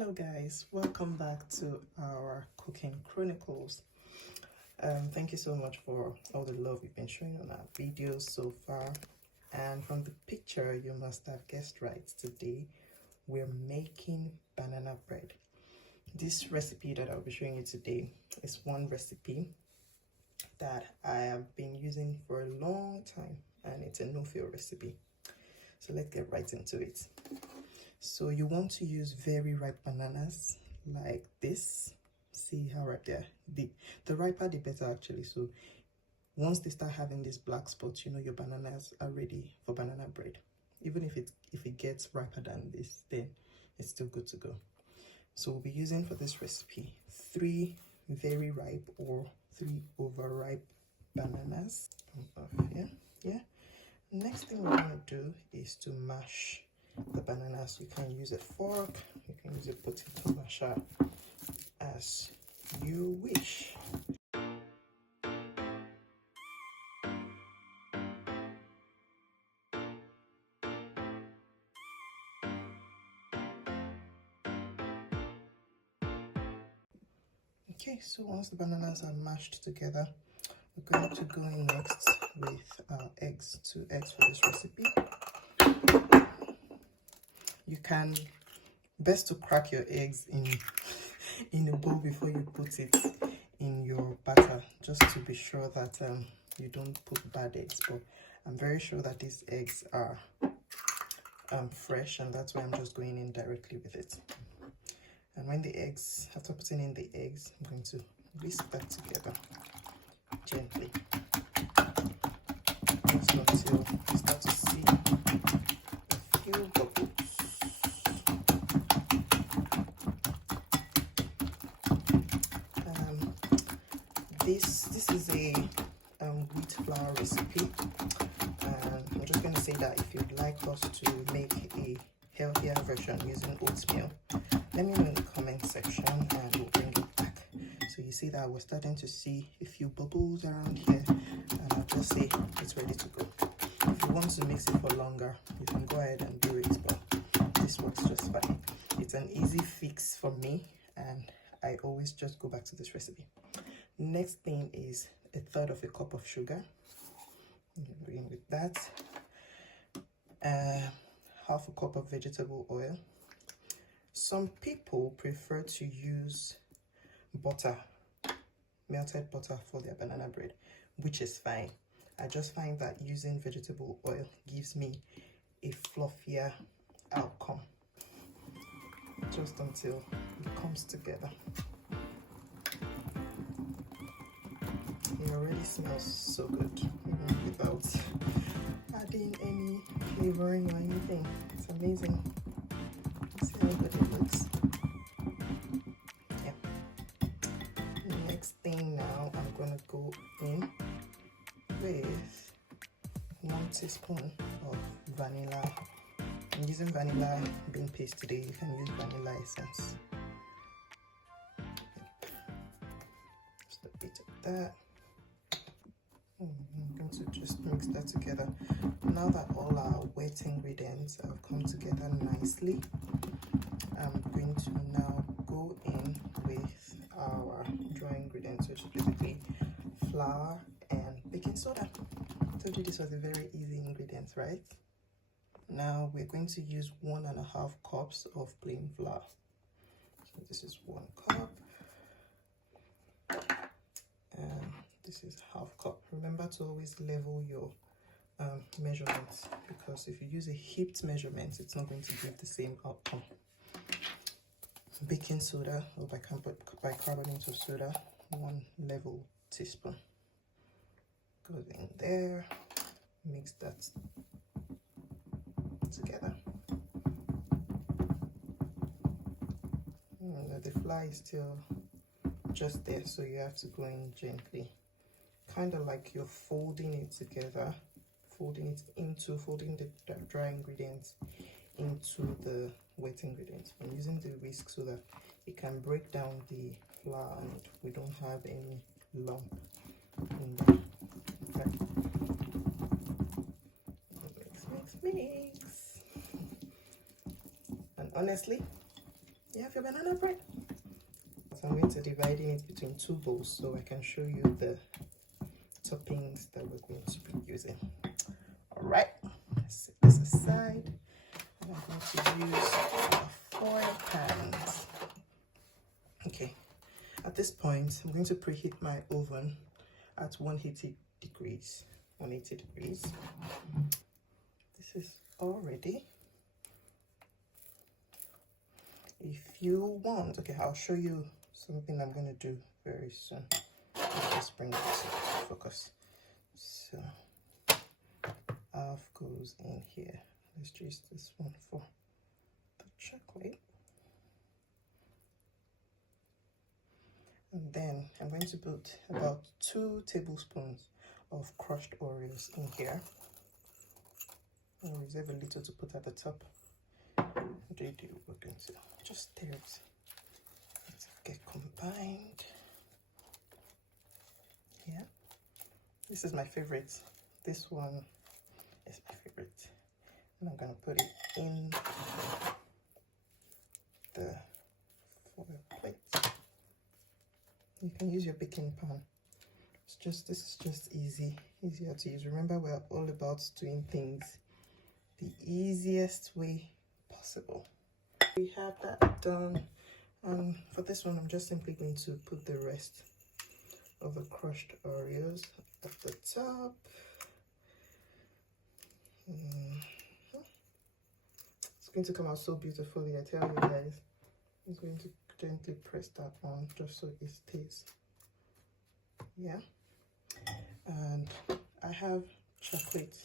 Hello guys, welcome back to our cooking chronicles. Thank you so much for all the love you've been showing on our videos so far, and from the picture you must have guessed right. Today we're making banana bread. This recipe that I'll be showing you today is one recipe that I have been using for a long time, and it's a no-fail recipe. So let's get right into it. So you want to use very ripe bananas like this. See how ripe they are. The riper the better actually. So once they start having these black spots, you know your bananas are ready for banana bread. Even if it gets riper than this, then it's still good to go. So we'll be using for this recipe 3 very ripe or 3 overripe bananas. Yeah. Next thing we're going to do is to mash the bananas. You can use a fork, you can use a potato masher, as you wish. Okay, so once the bananas are mashed together, we're going to go in next with our eggs. 2 eggs for this recipe. You can best to crack your eggs in a bowl before you put it in your batter, just to be sure that you don't put bad eggs. But I'm very sure that these eggs are fresh, and that's why I'm just going in directly with it. And when the eggs, after putting in the eggs, I'm going to whisk that together gently, just until you start to see a few bubbles. This is a wheat flour recipe, and I'm just going to say that if you'd like us to make a healthier version using oatmeal, let me know in the comment section and we'll bring it back. So you see that we're starting to see a few bubbles around here, and I'll just say it's ready to go. If you want to mix it for longer, you can go ahead and do it, but this works just fine. It's an easy fix for me, and I always just go back to this recipe. Next thing is 1/3 cup of sugar. Begin with that. 1/2 cup of vegetable oil. Some people prefer to use butter, melted butter, for their banana bread, which is fine. I just find that using vegetable oil gives me a fluffier outcome, just until it comes together. It already smells so good, even without adding any flavoring or anything. It's amazing. See how good it looks. Yeah. Next thing now, I'm gonna go in with 1 teaspoon of vanilla. I'm using vanilla bean paste today. You can use vanilla essence. Just a bit of that. I'm going to just mix that together. Now that all our wet ingredients have come together nicely, I'm going to now go in with our dry ingredients, which is basically flour and baking soda. I told you this was a very easy ingredient, right? Now we're going to use 1.5 cups of plain flour. So this is 1 cup. And this is 1/2 cup. Remember to always level your measurements, because if you use a heaped measurement, it's not going to give the same outcome. Baking soda or bicarbonate of soda, 1 level teaspoon goes in there. Mix that together. The flour is still just there, so you have to go in gently, kind of like you're folding it together, folding the dry ingredients into the wet ingredients. I'm using the whisk so that it can break down the flour and we don't have any lump in there. Okay. Mix. And honestly, You have your banana bread. So I'm going to divide it between 2 bowls so I can show you the toppings that we're going to be using. All right, set this aside. And I'm going to use foil pans. Okay, at this point, I'm going to preheat my oven at 180 degrees. 180 degrees. This is all ready. If you want, okay, I'll show you something I'm going to do very soon. Let's just bring this to focus. So half goes in here. Let's use this one for the chocolate. And then I'm going to put about 2 tablespoons of crushed Oreos in here. I'll reserve a little to put at the top. We're going to just stir it. Let's get combined. Yeah, this is my favorite. This one is my favorite. And I'm going to put it in the foil plate. You can use your baking pan. This is just easier to use. Remember, we're all about doing things the easiest way possible. We have that done. For this one, I'm just simply going to put the rest of the crushed Oreos at the top. It's going to come out so beautifully, I tell you guys. I'm going to gently press that on just so it stays. Yeah. And I have chocolate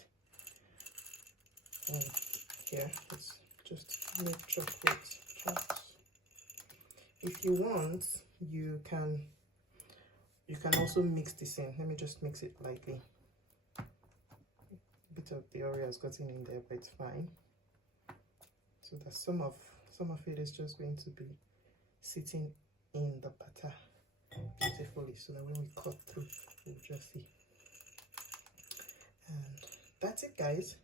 here. It's just milk chocolate chunks. If you want, you can also mix this in. Let me just mix it lightly. A bit of the Oreo has gotten in there, but it's fine. So that some of it is just going to be sitting in the batter beautifully, so that when we cut through, we'll just see. And that's it, guys.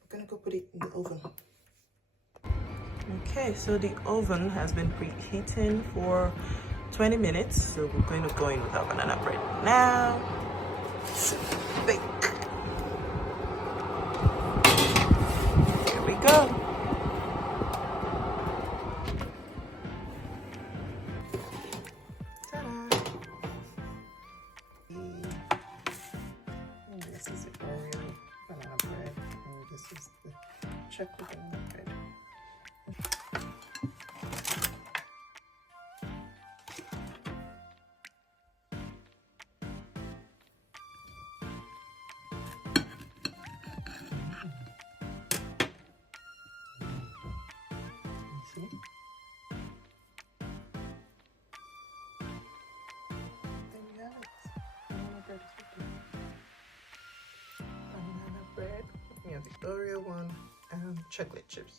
We're gonna go put it in the oven. Okay, so the oven has been preheating for 20 minutes, so we're going to go in with our banana bread now to bake. Here we go. Ta-da! And this is the Oreo banana bread, and this is the chocolate banana bread. See? There you have it. Banana bread is ready. Banana bread. We have the Oreo one and chocolate chips.